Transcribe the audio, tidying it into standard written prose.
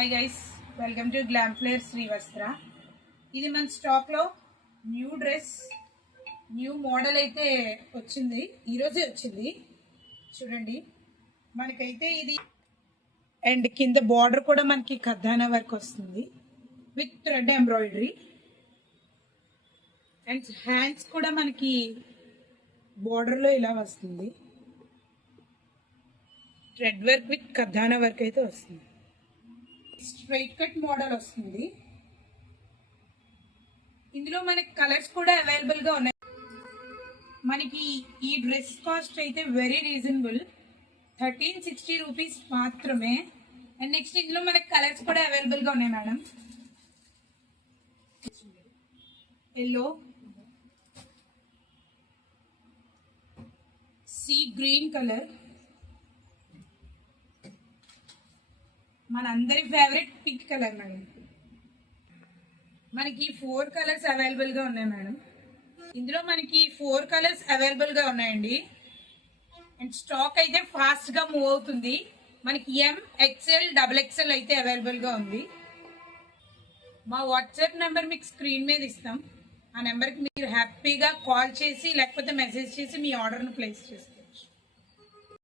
Hi guys, welcome to glam flare Srivastra. ఇది మన స్టాక్లో న్యూ డ్రెస్, న్యూ మోడల్ అయితే వచ్చింది, ఈరోజే వచ్చింది. చూడండి, మనకైతే ఇది అండ్ కింద బార్డర్ కూడా మనకి ఖద్దానా వర్క్ వస్తుంది with thread embroidery. And hands కూడా మనకి బార్డర్లో ఇలా వస్తుంది, థ్రెడ్ వర్క్ విత్ ఖద్దానా వర్క్ అయితే వస్తుంది. స్ట్రైట్ కట్ మోడల్ వస్తుంది. ఇందులో మనకి కలర్స్ కూడా అవైలబుల్గా ఉన్నాయి. మనకి ఈ డ్రెస్ కాస్ట్ అయితే వెరీ రీజనబుల్, 1360 రూపీస్ మాత్రమే. అండ్ నెక్స్ట్ ఇందులో మనకి కలర్స్ కూడా అవైలబుల్గా ఉన్నాయి madam. Yellow, sea green colour, మన అందరి ఫేవరెట్ పింక్ కలర్ మేడం. మనకి 4 కలర్స్ అవైలబుల్గా ఉన్నాయి మేడం. ఇందులో మనకి 4 కలర్స్ అవైలబుల్గా ఉన్నాయండి. అండ్ స్టాక్ అయితే ఫాస్ట్గా మూవ్ అవుతుంది. మనకి MXL, XXL అయితే అవైలబుల్గా ఉంది. మా వాట్సాప్ నెంబర్ మీకు స్క్రీన్ మీద ఇస్తాం. ఆ నెంబర్కి మీరు హ్యాపీగా కాల్ చేసి లేకపోతే మెసేజ్ చేసి మీ ఆర్డర్ను ప్లేస్ చేస్తారు.